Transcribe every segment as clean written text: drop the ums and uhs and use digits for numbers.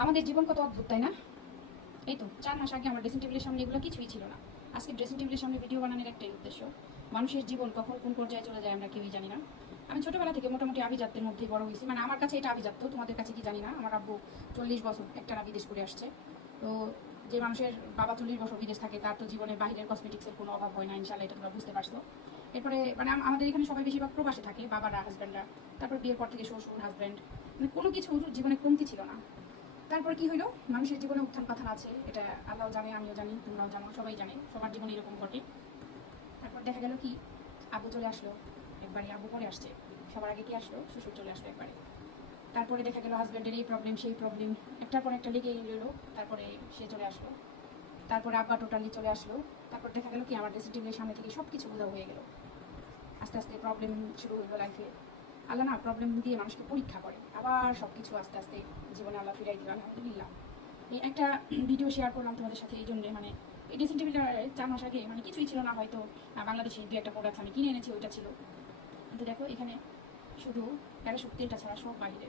আমাদের জীবন কত অদ্ভুত, তাই না? এই তো 4 মাস আগে আমার ড্রেসিং টেবিলের সামনে এগুলো কিছুই ছিল না। আজকে ড্রেসিং টেবিলের সামনে ভিডিও বানানোর একটাই উদ্দেশ্য, মানুষের জীবন কখন কোন পর্যায়ে চলে যায় আমরা কেউই জানি না। আমি ছোটবেলা থেকে মোটামুটি আভিজাত্যের মধ্যেই বড় হয়েছি, মানে আমার কাছে এটা আভিজাত্য, তোমাদের কাছে কি জানি না। আমার আব্বু 40 বছর একটানা বিদেশ করে আসছে। তো যে মানুষের বাবা 40 বছর বিদেশ থাকে তার তো জীবনে বাইরের কসমেটিক্সের কোনো অভাব হয় না, ইনশাল্লাহ, এটা তোমরা বুঝতে পারছো। এরপরে মানে আমাদের এখানে সবাই বেশিরভাগ প্রবাসে থাকে, বাবারা, হাজব্যান্ডরা। তারপর বিয়ের পর থেকে শ্বশুর, হাজব্যান্ড, মানে কোনো কিছুর জীবনে কমতি ছিল না। তারপর কি হইলো, মানুষের জীবনে উত্থান পাথান আছে, এটা আল্লাহ জানে, আমিও জানি, তোমরাও জানো, সবাই জানে, সবার জীবনে এরকম ঘটে। তারপর দেখা গেল কি, আব্বু চলে আসলো একবারে, আব্বু পরে আসছে। সবার আগে কি আসলো, শ্বশুর চলে আসলো একবারে। তারপরে দেখা গেল হাজব্যান্ডের এই প্রবলেম সেই প্রবলেম, একটার পর একটা লেগেই রইলো। তারপরে সে চলে আসলো, তারপরে আব্বা টোটালি চলে আসলো। তারপর দেখা গেল কি, আমার ড্রেসিং টেবিলের সামনে থেকে সব কিছু উধাও হয়ে গেল। আস্তে আস্তে প্রবলেম শুরু হইলো লাইফে। আল্লাহ না প্রবলেম দিয়ে মানুষকে পরীক্ষা করে, আবার সব কিছু আস্তে আস্তে জীবনে আল্লাহ ফিরাই দিল, আলহামদুলিল্লাহ। এই একটা ভিডিও শেয়ার করলাম তোমাদের সাথে এই জন্যে, মানে এই ড্রেসিং টেবিলটা 4 মাস আগে মানে কিছুই ছিল না, হয়তো বাংলাদেশের 2-1টা প্রোডাক্ট আমি কিনে এনেছি, ওইটা ছিল। কিন্তু দেখো এখানে শুধু প্যারাশুট তেলটা ছাড়া সব বাইরে।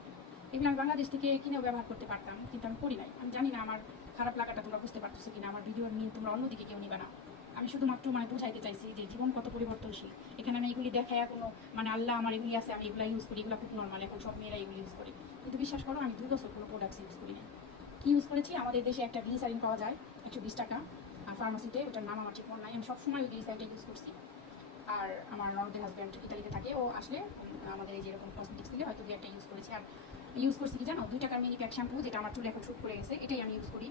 এগুলো আমি বাংলাদেশ থেকে কিনেও ব্যবহার করতে পারতাম, কিন্তু আমি করি নাই। আমি জানি না আমার খারাপ লাগাটা তোমরা বুঝতে পারতেছো কিনা, আমার ভিডিওর মিন তোমরা অন্যদিকে কেউ নিবা না। আমি শুধুমাত্র মানে বোঝাইতে চাইছি যে জীবন কত পরিবর্তনশীল। এখানে আমি এগুলি দেখায় কোনো মানে আল্লাহ আমার এগুলি আছে আমি এগুলো ইউজ করি, এগুলো খুব নর্মাল, এখন সব মেয়েরা এগুলো ইউজ করে। কিন্তু বিশ্বাস করো আমি 2 বছর কোনো প্রোডাক্টস ইউজ করি না। কি ইউজ করেছি, আমাদের দেশে একটা গ্লিসারিন পাওয়া যায় 120 টাকা ফার্মাসিতে, ওটার নাম আমার ঠিক মনে নাই। আমি সবসময় ওই গ্লিসারিনটা ইউজ করছি। আর আমার ননদের হাজব্যান্ড ইতালিতে থাকে, ও আসলে আমাদের এই যেরকম কসমেটিক্স দিলে হয়তো 2-1টা ইউজ করেছি। আর ইউজ করছি কি জানো, 2 টাকার মিনি প্যাক শ্যাম্পু, যেটা আমার চুলে এখন শুট করে গেছে, এটাই আমি ইউজ করি।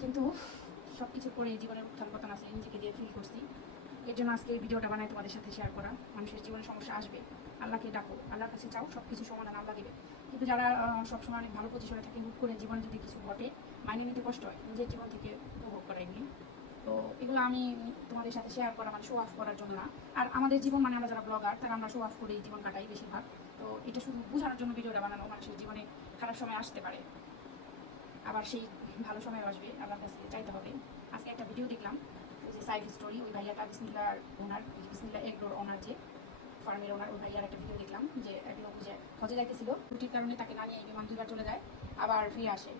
কিন্তু সব কিছু করে জীবনের উত্থান পতন আছে, নিজেকে দিয়ে ফিল করছি। এর জন্য আজকে এই ভিডিওটা বানাই তোমাদের সাথে শেয়ার করা। মানুষের জীবনে সমস্যা আসবে, আল্লাহকে ডাকো, আল্লাহর কাছে চাও, সব কিছু সমাধান আল্লাহ দেবে। কিন্তু যারা সবসময় অনেক ভালো পজিশনে থাকে, হুট করে জীবনে যদি কিছু ঘটে মাইনে নিতে কষ্ট হয়, নিজের জীবন থেকে উপভোগ করা এগুলি। তো এগুলো আমি তোমাদের সাথে শেয়ার করা মানে শো অফ করার জন্য না। আর আমাদের জীবন মানে আমরা যারা ব্লগার তারা আমরা শো অফ করেই জীবন কাটাই বেশিরভাগ। তো এটা শুধু বোঝানোর জন্য ভিডিওটা বানানো, মানুষের জীবনে খারাপ সময় আসতে পারে, আবার সেই ভালো সময় আসবে, আল্লাহর কাছে চাইতে হবে। আজকে একটা ভিডিও দেখলাম, ওই যে সাইড স্টোরি, ওই ভাইয়াটা বিসমিল্লার ওনার, বিসমিল্লা এগ্রোর ওনার, যে ফার্মের ওনার, ওই ভাইয়ার একটা ভিডিও দেখলাম যে এক লোক যে হজে যাইতেছিল, ছুটির কারণে তাকে না নিয়ে বিমান 2বার চলে যায়, আবার ফিরে আসে।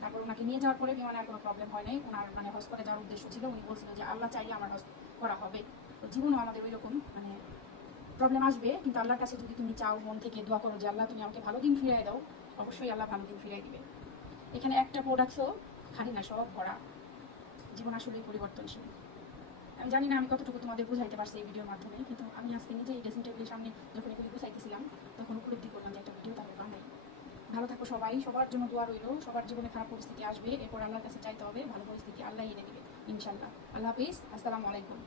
তারপর ওনাকে নিয়ে যাওয়ার পরে বিমানে আর কোনো প্রবলেম হয় নাই, ওনার মানে হজ করে যাওয়ার উদ্দেশ্য ছিল, উনি বলছিল যে আল্লাহ চাইলে আমার হজ করা হবে। তো জীবনও আমাদের ওই রকম, মানে প্রবলেম আসবে, কিন্তু আল্লাহর কাছে যদি তুমি চাও, মন থেকে দোয়া করো যে আল্লাহ তুমি আমাকে ভালো দিন ফিরিয়ে দাও, অবশ্যই আল্লাহ ভালো দিন ফিরিয়ে দিবে। এখানে একটা প্রোডাক্টসও খালি না, সব ভরা। জীবন আসলেই পরিবর্তনশীল। আমি জানি না আমি কতটুকু তোমাদের বুঝাইতে পারছি এই ভিডিওর মাধ্যমে, কিন্তু আমি আজকে নিজে এই ড্রেসিং টেবিলের সামনে যখন এগুলি গুছাইতেছিলাম তখন উপলব্ধি করলাম যে একটা ভিডিও তাহলে বানাই। ভালো থাকো সবাই, সবার জন্য দোয়া রইল। সবার জীবনে খারাপ পরিস্থিতি আসবে, এরপর আল্লাহর কাছে চাইতে হবে, ভালো পরিস্থিতি আল্লাহ এনে দেবে ইনশাল্লাহ। আল্লাহ হাফিজ, আসসালামু আলাইকুম।